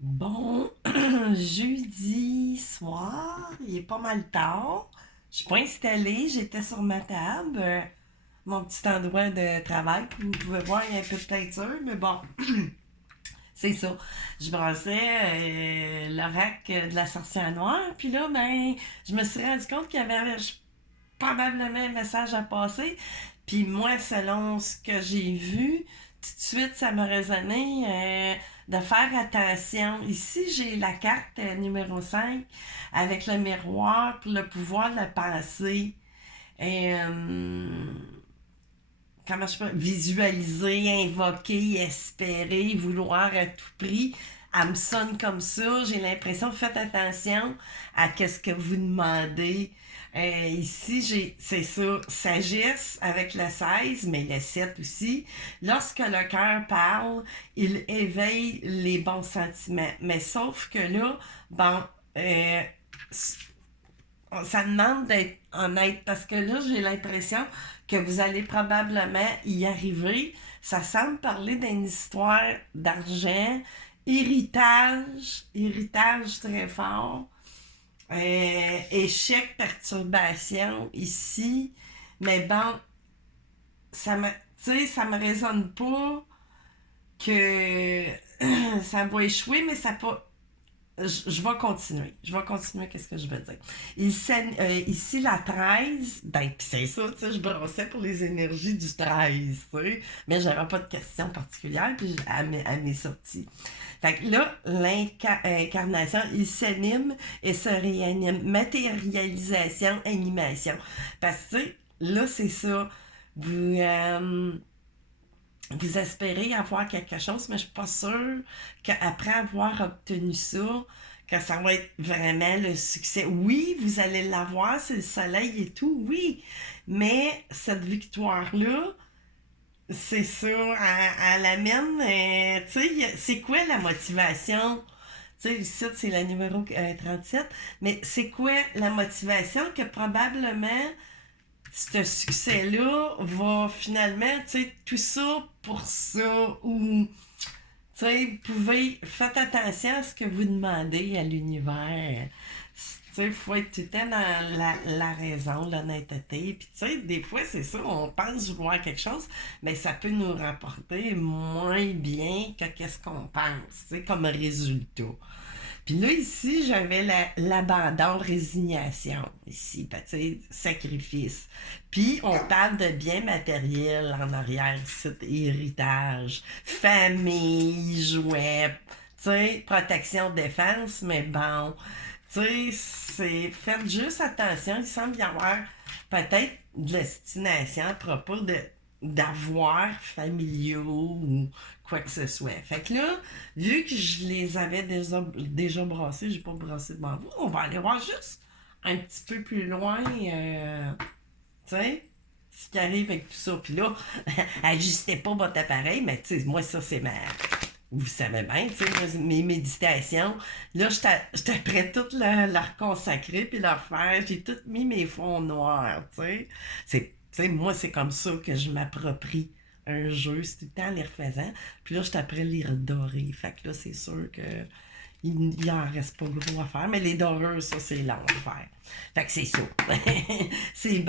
Bon, jeudi soir, il est pas mal tard. Je suis pas installée, j'étais sur ma table, mon petit endroit de travail. Comme vous pouvez voir, il y a un peu de peinture, mais bon, c'est ça. Je brassais l'oracle de la sorcière noire, puis là, ben, je me suis rendu compte qu'il y avait probablement un message à passer. Puis moi, selon ce que j'ai vu, tout de suite, ça m'a résonné de faire attention. Ici, j'ai la carte numéro 5 avec le miroir pour le pouvoir de la pensée. Et, comment je peux visualiser, invoquer, espérer, vouloir à tout prix. Elle me sonne comme ça. J'ai l'impression, faites attention à ce que vous demandez. Ici, c'est ça, sagesse avec le 16, mais le 7 aussi. Lorsque le cœur parle, il éveille les bons sentiments. Mais sauf que là, bon, euh, ça demande d'être honnête parce que là, j'ai l'impression que vous allez probablement y arriver. Ça semble parler d'une histoire d'argent, héritage très fort, échec, perturbation ici. Mais bon, ça me résonne pas que ça va échouer, mais ça peut, je vais continuer. Je vais continuer, qu'est-ce que je veux dire. Ici, la 13, ben, pis c'est ça, tu sais, je brossais pour les énergies du 13, tu sais, mais j'avais pas de questions particulières, puis elle m'est sortie. Fait que là, l'incarnation, il s'anime et se réanime. Matérialisation, animation. Parce que, tu sais, là, c'est ça. Vous, vous espérez avoir quelque chose, mais je suis pas sûre qu'après avoir obtenu ça, que ça va être vraiment le succès. Oui, vous allez l'avoir, c'est le soleil et tout, oui, mais cette victoire-là, c'est ça, elle amène, tu sais, c'est quoi la motivation? Tu sais, le site, c'est la numéro 37, mais c'est quoi la motivation que probablement ce succès-là va finalement, tu sais, tout ça pour ça, ou, tu sais, faites attention à ce que vous demandez à l'univers. Tu sais, il faut être tout le temps dans la raison, l'honnêteté. Puis, tu sais, des fois, c'est ça, on pense vouloir quelque chose, mais ça peut nous rapporter moins bien que qu'est-ce qu'on pense, tu sais, comme résultat. Puis là, ici, j'avais l'abandon, résignation, ici, tu sais, sacrifice. Puis on parle de biens matériels en arrière, site héritage, famille, jouets, tu sais, protection, défense, mais bon, tu sais, faites juste attention, il semble y avoir peut-être de l'estimation à propos d'avoirs familiaux ou quoi que ce soit. Fait que là, vu que je les avais déjà brassés, j'ai pas brassé devant vous, on va aller voir juste un petit peu plus loin, tu sais, ce qui arrive avec tout ça. Puis là, ajustez pas votre appareil, mais tu sais, moi, ça, c'est ma. Vous savez bien, tu sais, mes méditations. Là, j'étais prêt tout leur consacrer puis leur faire. J'ai tout mis mes fonds noirs, tu sais. Tu sais, moi, c'est comme ça que je m'approprie un jeu. C'est tout le temps en les refaisant. Puis là, j'étais prêt à les redorer. Fait que là, c'est sûr que il en reste pas gros à faire. Mais les doreurs, ça, c'est long à faire. Fait que c'est ça. C'est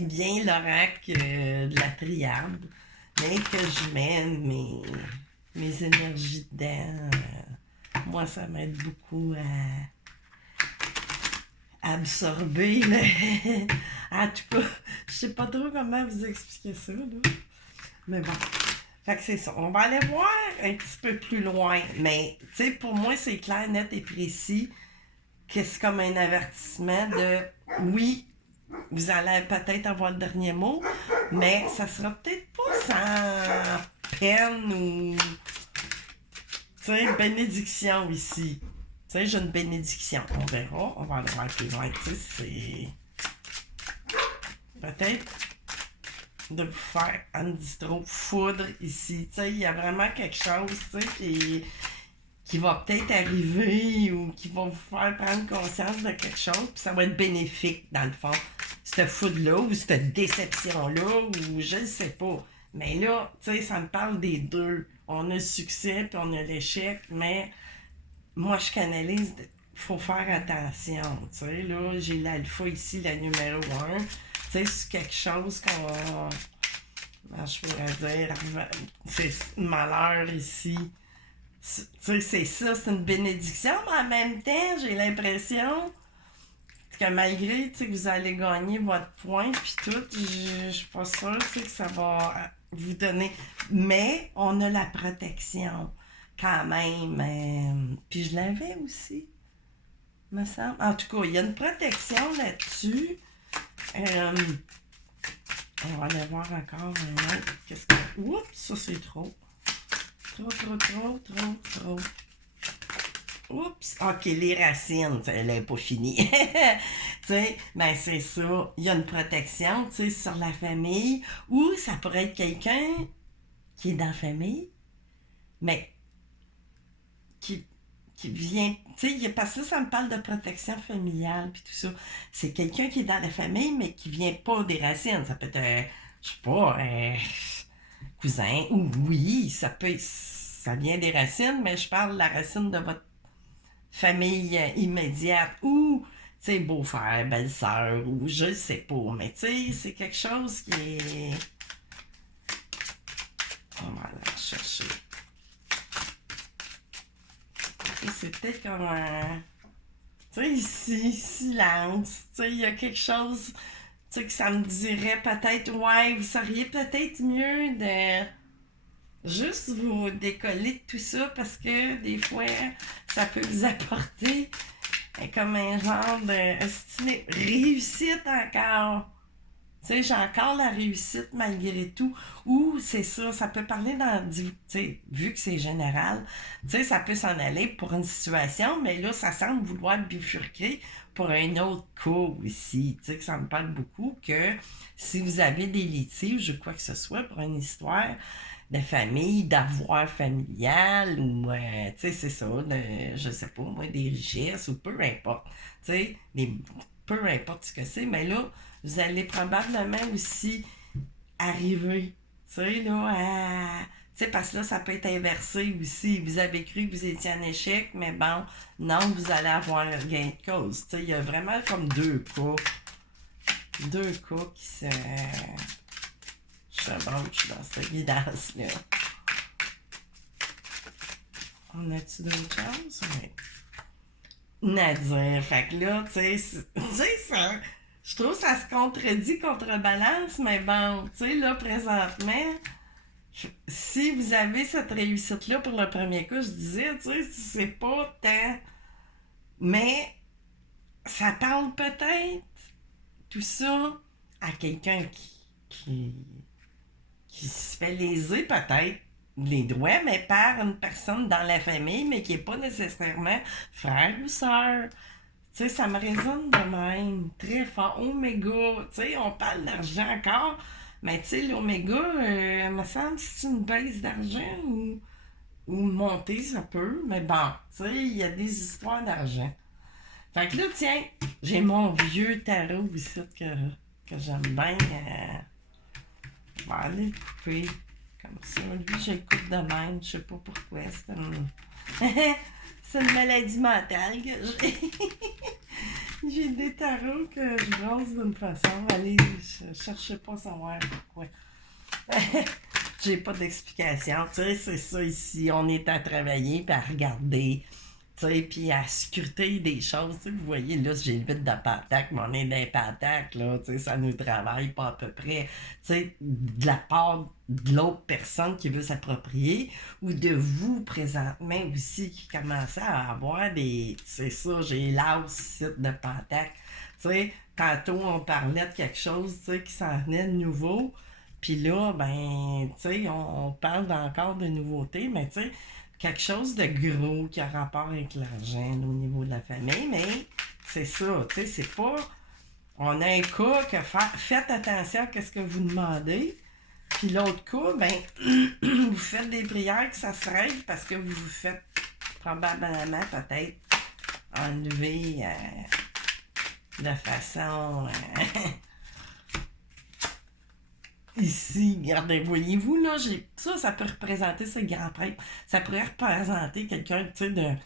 bien l'oracle de la triade. Mais que je mène mes énergies dedans. Moi, ça m'aide beaucoup à absorber. En tout cas, je sais pas trop comment vous expliquer ça, là. Mais bon. Fait que c'est ça. On va aller voir un petit peu plus loin. Mais, tu sais, pour moi, c'est clair, net et précis que c'est comme un avertissement de oui, vous allez peut-être avoir le dernier mot, mais ça sera peut-être pas sans peine ou tu sais, bénédiction ici. Tu sais, j'ai une bénédiction. On verra. On va aller voir plus loin. Tu sais, c'est. Peut-être de vous faire un distro foudre ici. Tu sais, il y a vraiment quelque chose, tu sais, qui va peut-être arriver ou qui va vous faire prendre conscience de quelque chose, puis ça va être bénéfique, dans le fond. Cette foudre-là ou cette déception-là, ou je ne sais pas. Mais là, tu sais, ça me parle des deux. On a le succès, puis on a l'échec, mais moi, je canalise, faut faire attention, tu sais, là, j'ai l'alpha ici, la numéro un, tu sais, c'est quelque chose qu'on, je pourrais dire, c'est malheur ici. Tu sais, c'est ça, c'est une bénédiction, mais en même temps, j'ai l'impression que malgré, tu sais, que vous allez gagner votre point, puis tout, je suis pas sûre, tu sais, que ça va vous donner. Mais on a la protection, quand même. Puis je l'avais aussi, me semble. En tout cas, il y a une protection là-dessus. Euh, on va aller voir encore un autre. Qu'est-ce que... Oups, ça c'est trop. Trop. Oups, ok, les racines, elle n'est pas finie. Tu sais, ben c'est ça. Il y a une protection, tu sais, sur la famille. Ou ça pourrait être quelqu'un qui est dans la famille, mais qui, qui vient. Tu sais, parce que là, ça me parle de protection familiale, puis tout ça. C'est quelqu'un qui est dans la famille, mais qui vient pas des racines. Ça peut être, je sais pas, un cousin. Ou oui, ça peut. Ça vient des racines, mais je parle de la racine de votre famille immédiate ou, tu sais, beau-frère, belle-sœur ou je sais pas. Mais tu sais, c'est quelque chose qui est... On va aller chercher. C'est peut-être comme un... Tu sais, ici, silence. Tu sais, il y a quelque chose, tu sais, que ça me dirait peut-être, ouais, vous seriez peut-être mieux de juste vous décoller de tout ça parce que des fois, ça peut vous apporter comme un genre de réussite encore. Tu sais, j'ai encore la réussite malgré tout. Ou c'est ça, ça peut parler dans... Tu sais, vu que c'est général, tu sais, ça peut s'en aller pour une situation, mais là, ça semble vouloir bifurquer pour un autre cas aussi. Tu sais, que ça me parle beaucoup que si vous avez des litiges ou quoi que ce soit pour une histoire de famille, d'avoir familial ou, tu sais, c'est ça, je sais pas, moi, des richesses ou peu importe. Tu sais, peu importe ce que c'est, mais là, vous allez probablement aussi arriver, tu sais, là, à... Tu sais, parce que là, ça peut être inversé aussi. Vous avez cru que vous étiez en échec, mais bon, non, vous allez avoir gain de cause. Tu sais, il y a vraiment comme deux cas. Deux cas qui se chevauchent dans cette guidance-là. On a-tu d'autres choses? Oui. Nadir. Fait que là, tu sais, ça... Je trouve que ça se contredit, contrebalance, mais bon, tu sais, là, présentement, si vous avez cette réussite-là pour le premier coup, je disais, tu sais, c'est pas tant. Mais ça parle peut-être tout ça à quelqu'un qui, qui se fait léser peut-être les doigts, mais par une personne dans la famille, mais qui n'est pas nécessairement frère ou sœur. Tu sais, ça me résonne de même, très fort. Oméga, tu sais, on parle d'argent encore, mais tu sais, l'oméga, me semble que c'est une baisse d'argent ou montée, ça peut, mais bon, tu sais, il y a des histoires d'argent. Fait que là, tiens, j'ai mon vieux tarot ici que j'aime bien. Je vais aller le couper comme ça. Lui, j'écoute de même, je sais pas pourquoi. C'est une maladie mentale que j'ai. J'ai des tarots que je brosse d'une façon. Allez, je cherchais pas à savoir pourquoi. J'ai pas d'explication. Tu sais, c'est ça ici. On est à travailler puis à regarder. Tu sais, puis à scruter des choses. Tu sais, vous voyez, là, j'ai le vide de patac, mais on est dans les patacs, là. Tu sais, ça nous travaille pas à peu près. Tu sais, de la part de l'autre personne qui veut s'approprier ou de vous présentement aussi qui commencez à avoir des. C'est ça, j'ai l'as ici de patac. Tu sais, tantôt on parlait de quelque chose, tu sais, qui s'en venait de nouveau. Puis là, ben, tu sais, on parle encore de nouveautés, mais tu sais, quelque chose de gros qui a rapport avec l'argent au niveau de la famille, mais c'est ça, tu sais, c'est pas... On a un cas que faites attention à ce que vous demandez, puis l'autre cas, ben, vous faites des prières que ça se règle parce que vous vous faites probablement peut-être enlever de façon... Ici, regardez, voyez-vous, là, ça peut représenter ce grand prêtre. Ça pourrait représenter quelqu'un, tu sais,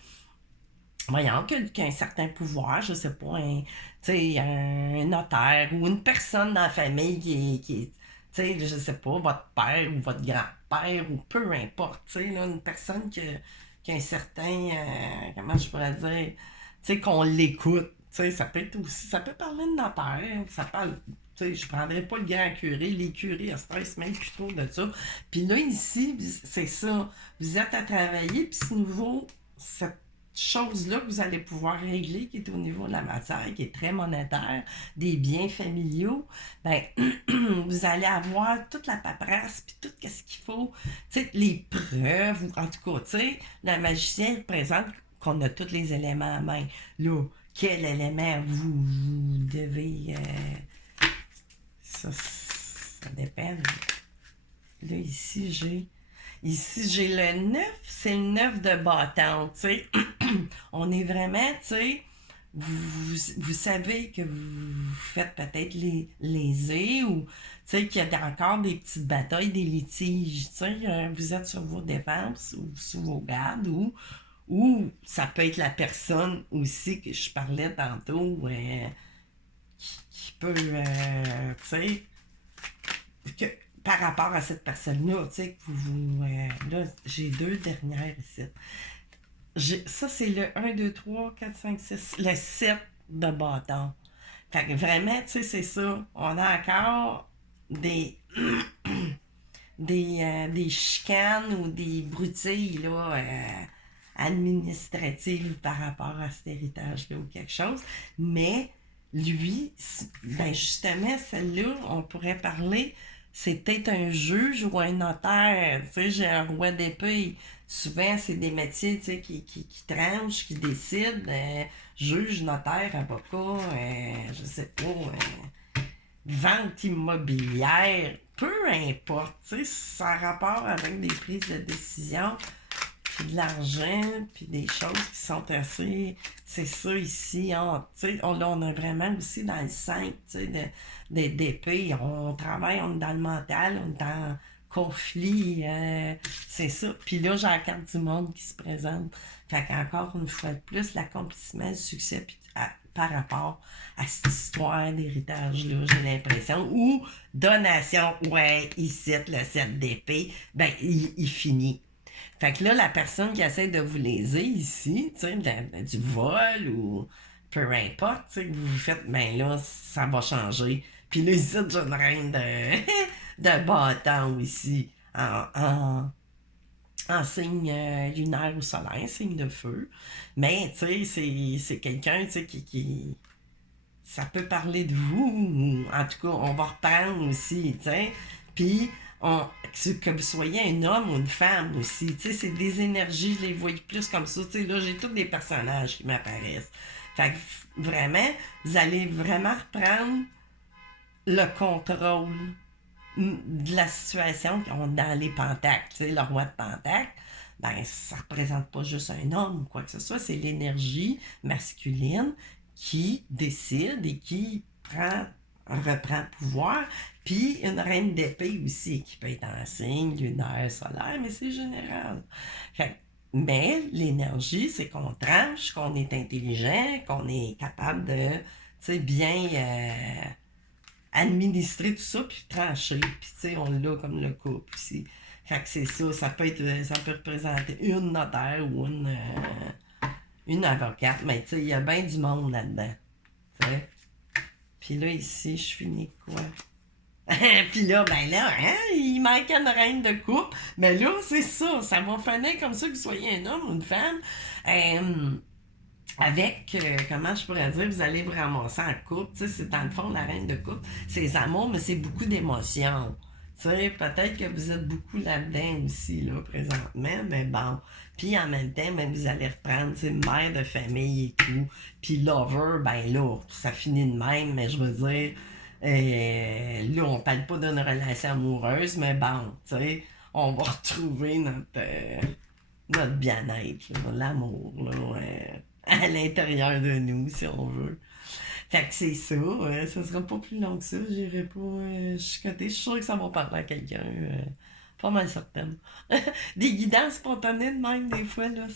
voyons, qui a un certain pouvoir, je sais pas, tu sais, un notaire ou une personne dans la famille tu sais, je sais pas, votre père ou votre grand-père ou peu importe, tu sais, là, une personne qui a un certain, comment je pourrais dire, tu sais, qu'on l'écoute, tu sais, ça peut être aussi, ça peut parler de notaire, ça parle, tu sais, je prendrais pas le grand curé, les curés, à ce temps, ils se mêlent plutôt de ça. Puis là, ici, c'est ça, vous êtes à travailler, puis c'est nouveau, chose-là que vous allez pouvoir régler, qui est au niveau de la matière, qui est très monétaire, des biens familiaux, ben, vous allez avoir toute la paperasse, puis tout ce qu'il faut, tu sais, les preuves, ou en tout cas, tu sais, le magicien représente qu'on a tous les éléments à main. Là, quel élément vous devez... ça dépend. Là, ici, j'ai le 9, c'est le 9 de bâton, tu sais. On est vraiment, tu sais, vous savez que vous faites peut-être lésés ou, tu sais, qu'il y a encore des petites batailles, des litiges, tu sais, vous êtes sur vos défenses ou sous vos gardes ou ça peut être la personne aussi que je parlais tantôt qui peut, tu sais, que par rapport à cette personne-là, tu sais, que là, j'ai deux dernières ici. Ça, c'est le 1, 2, 3, 4, 5, 6, le 7 de bâton. Fait que vraiment, tu sais, c'est ça. On a encore des, des chicanes ou des broutilles, là, administratives par rapport à cet héritage-là ou quelque chose. Mais lui, ben justement, celle-là, on pourrait parler, c'est peut-être un juge ou un notaire. Tu sais, j'ai un roi d'épée. Souvent, c'est des métiers, tu sais, qui tranchent, qui décident. Juge, notaire, avocat, je sais pas, vente immobilière, peu importe, tu sais, ça a rapport avec des prises de décision, puis de l'argent, puis des choses qui sont assez... C'est ça ici, tu sais, là, on a vraiment aussi dans le 5, tu sais, d'épée, on travaille, on est dans le mental, on est en conflit, c'est ça. Puis là, j'ai la carte du monde qui se présente. Fait qu'encore une fois de plus, l'accomplissement, le succès, puis par rapport à cette histoire d'héritage-là, j'ai l'impression. Ou donation, ouais, ici, le 7 d'épée, ben, il finit. Fait que là, la personne qui essaie de vous léser ici, tu sais, du vol ou peu importe, tu sais, que vous faites, ben là, ça va changer. Puis là, ici, j'ai une reine de bâton ici, en signe lunaire ou solaire, signe de feu. Mais, tu sais, c'est quelqu'un, tu sais, ça peut parler de vous, ou en tout cas, on va reprendre aussi, tu sais. Puis, que vous soyez un homme ou une femme aussi, tu sais, c'est des énergies, je les vois plus comme ça, tu sais, là, j'ai tous des personnages qui m'apparaissent. Fait que, vraiment, vous allez vraiment reprendre le contrôle de la situation dans les pentacles, tu sais, le roi de pentacles, ben, ça représente pas juste un homme ou quoi que ce soit, c'est l'énergie masculine qui décide et qui reprend pouvoir. Puis une reine d'épée aussi, qui peut être en signe, lunaire, solaire, mais c'est général. Fait, mais l'énergie, c'est qu'on tranche, qu'on est intelligent, qu'on est capable de, tu sais, bien administrer tout ça, puis trancher. Puis, tu sais, on l'a comme le couple aussi. Fait que c'est ça, ça peut représenter une notaire ou une avocate, mais tu sais, il y a bien du monde là-dedans. Tu sais. Puis là, ici, je finis quoi? Puis là, ben là, hein, il manque une reine de couple. Mais là, c'est ça va finir comme ça que vous soyez un homme ou une femme. Avec, comment je pourrais dire, vous allez vous ramasser en couple. Tu sais, c'est dans le fond la reine de couple. C'est les amours, mais c'est beaucoup d'émotions. Tu sais, peut-être que vous êtes beaucoup là-dedans aussi, là, présentement, mais bon. Puis en même temps, ben, vous allez reprendre, tu sais, mère de famille et tout. Puis lover, ben là, ça finit de même, mais je veux dire, là, on parle pas d'une relation amoureuse, mais bon, tu sais, on va retrouver notre bien-être, là, l'amour, là, à l'intérieur de nous, si on veut. Fait que c'est ça, ça sera pas plus long que ça, j'irai pas chicoter. Je suis sûre que ça va parler à quelqu'un Pas mal certaine. Des guidances spontanées de même, des fois, là,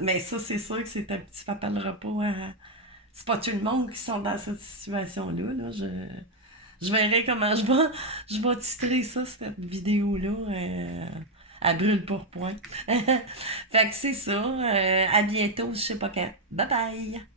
mais ça, c'est sûr que c'est un petit papa le repos à... C'est pas tout le monde qui sont dans cette situation-là, là. Je verrai comment je vais titrer ça, cette vidéo-là. À brûle pour point. Fait que c'est ça. À bientôt, je sais pas quand. Bye bye!